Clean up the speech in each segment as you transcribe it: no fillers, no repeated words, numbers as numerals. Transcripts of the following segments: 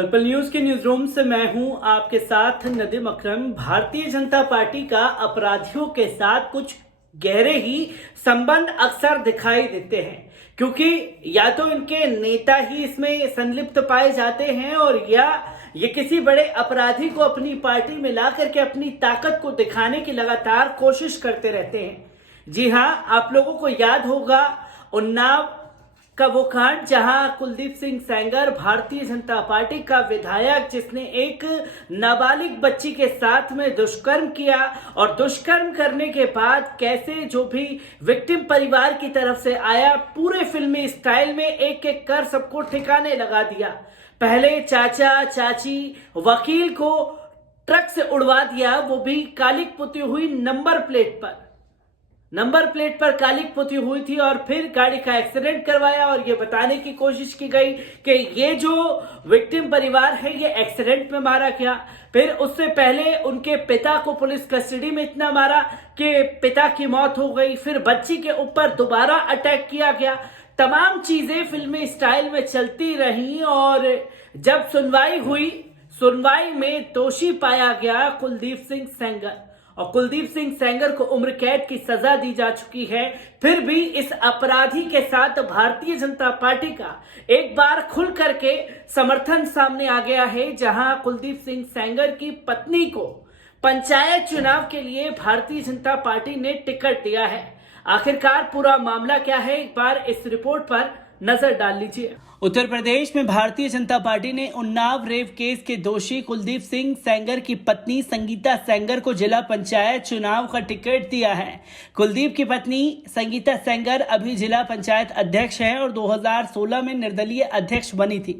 पल पल न्यूज के न्यूज रूम से मैं हूं आपके साथ नदीम अकरम। भारतीय जनता पार्टी का अपराधियों के साथ कुछ गहरे ही संबंध अक्सर दिखाई देते हैं, क्योंकि या तो इनके नेता ही इसमें संलिप्त पाए जाते हैं और या ये किसी बड़े अपराधी को अपनी पार्टी में ला करके अपनी ताकत को दिखाने की लगातार कोशिश करते रहते हैं। जी हां, आप लोगों को याद होगा उन्नाव का वो कांड जहां कुलदीप सिंह सेंगर भारतीय जनता पार्टी का विधायक, जिसने एक नाबालिग बच्ची के साथ में दुष्कर्म किया और दुष्कर्म करने के बाद कैसे जो भी विक्टिम परिवार की तरफ से आया, पूरे फिल्मी स्टाइल में एक एक कर सबको ठिकाने लगा दिया। पहले चाचा चाची वकील को ट्रक से उड़वा दिया, वो भी कालिक पुती हुई नंबर प्लेट पर कालिक पुती हुई थी, और फिर गाड़ी का एक्सीडेंट करवाया और ये बताने की कोशिश की गई कि ये जो विक्टिम परिवार है ये एक्सीडेंट में मारा गया। फिर उससे पहले उनके पिता को पुलिस कस्टडी में इतना मारा कि पिता की मौत हो गई। फिर बच्ची के ऊपर दोबारा अटैक किया गया। तमाम चीजें फिल्मी स्टाइल में चलती रही और जब सुनवाई में दोषी पाया गया कुलदीप सिंह सेंगर, और कुलदीप सिंह सेंगर को उम्र कैद की सजा दी जा चुकी है। फिर भी इस अपराधी के साथ भारतीय जनता पार्टी का एक बार खुल करके समर्थन सामने आ गया है, जहां कुलदीप सिंह सेंगर की पत्नी को पंचायत चुनाव के लिए भारतीय जनता पार्टी ने टिकट दिया है। आखिरकार पूरा मामला क्या है, एक बार इस रिपोर्ट पर नजर डाल लीजिए। उत्तर प्रदेश में भारतीय जनता पार्टी ने उन्नाव रेप केस के दोषी कुलदीप सिंह सेंगर की पत्नी संगीता सेंगर को जिला पंचायत चुनाव का टिकट दिया है। कुलदीप की पत्नी संगीता सेंगर अभी जिला पंचायत अध्यक्ष है और 2016 में निर्दलीय अध्यक्ष बनी थी।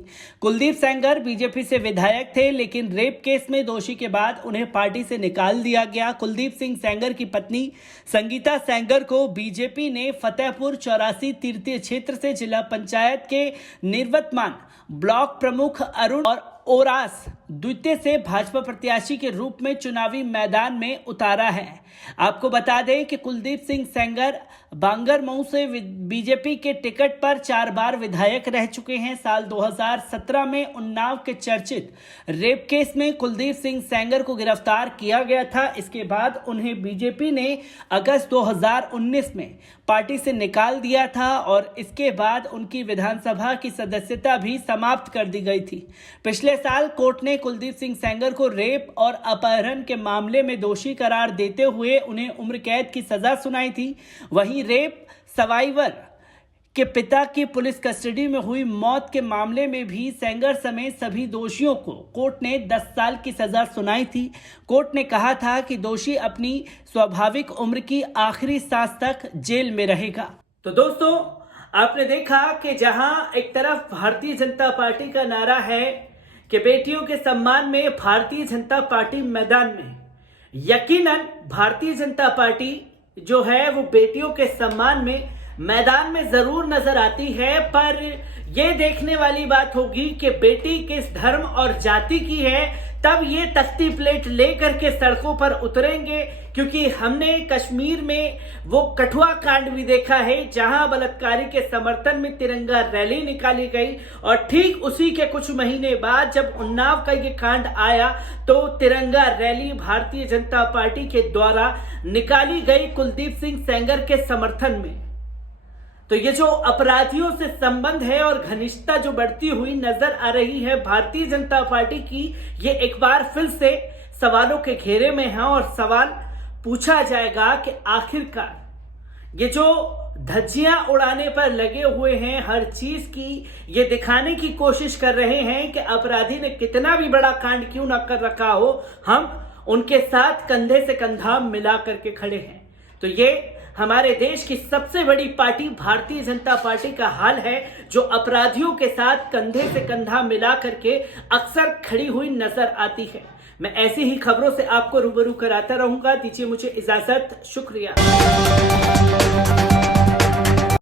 कुलदीप सेंगर बीजेपी से विधायक थे, लेकिन रेप केस में दोषी के बाद उन्हें पार्टी से निकाल दिया गया। कुलदीप सिंह सेंगर की पत्नी संगीता सेंगर को बीजेपी ने फतेहपुर 84 तृतीय क्षेत्र से जिला पंचायत के निवर्तमान ब्लॉक प्रमुख अरुण और ओरास द्वितीय से भाजपा प्रत्याशी के रूप में चुनावी मैदान में उतारा है। आपको बता दें कि कुलदीप सिंह सेंगर बांगरमऊ से बीजेपी के टिकट पर 4 बार विधायक रह चुके हैं। साल 2017 में उन्नाव के चर्चित रेप केस में कुलदीप सिंह सेंगर को गिरफ्तार किया गया था। इसके बाद उन्हें बीजेपी ने अगस्त 2019 में पार्टी से निकाल दिया था और इसके बाद उनकी विधानसभा की सदस्यता भी समाप्त कर दी गई थी। पिछले साल कोर्ट ने कुलदीप सिंह सेंगर को रेप और अपहरण के मामले में दोषी करार देते हुए उन्हें उम्र कैद की सजा सुनाई थी। वहीं रेप सर्वाइवर के पिता की पुलिस कस्टडी में हुई मौत के मामले में भी सेंगर समेत सभी दोषियों को कोर्ट ने 10 साल की सजा सुनाई थी। कोर्ट ने कहा था कि दोषी अपनी स्वाभाविक उम्र की आखिरी सांस तक जेल में रहेगा। तो दोस्तों, आपने देखा कि जहां एक तरफ भारतीय जनता पार्टी का नारा है कि बेटियों के सम्मान में भारतीय जनता पार्टी मैदान में, यकीनन भारतीय जनता पार्टी जो है वो बेटियों के सम्मान में मैदान में जरूर नजर आती है, पर यह देखने वाली बात होगी कि बेटी किस धर्म और जाति की है, तब ये तख्ती प्लेट लेकर के सड़कों पर उतरेंगे। क्योंकि हमने कश्मीर में वो कठुआ कांड भी देखा है, जहां बलात्कारी के समर्थन में तिरंगा रैली निकाली गई और ठीक उसी के कुछ महीने बाद जब उन्नाव का ये कांड आया तो तिरंगा रैली भारतीय जनता पार्टी के द्वारा निकाली गई कुलदीप सिंह सेंगर के समर्थन में। तो ये जो अपराधियों से संबंध है और घनिष्ठता जो बढ़ती हुई नजर आ रही है भारतीय जनता पार्टी की, ये एक बार फिर से सवालों के घेरे में है और सवाल पूछा जाएगा कि आखिरकार ये जो धज्जियां उड़ाने पर लगे हुए हैं, हर चीज की ये दिखाने की कोशिश कर रहे हैं कि अपराधी ने कितना भी बड़ा कांड क्यों ना कर रखा हो, हम उनके साथ कंधे से कंधा मिला करके खड़े हैं। तो ये हमारे देश की सबसे बड़ी पार्टी भारतीय जनता पार्टी का हाल है, जो अपराधियों के साथ कंधे से कंधा मिला करके अक्सर खड़ी हुई नजर आती है। मैं ऐसी ही खबरों से आपको रूबरू कराता रहूंगा। दीजिए मुझे इजाजत। शुक्रिया।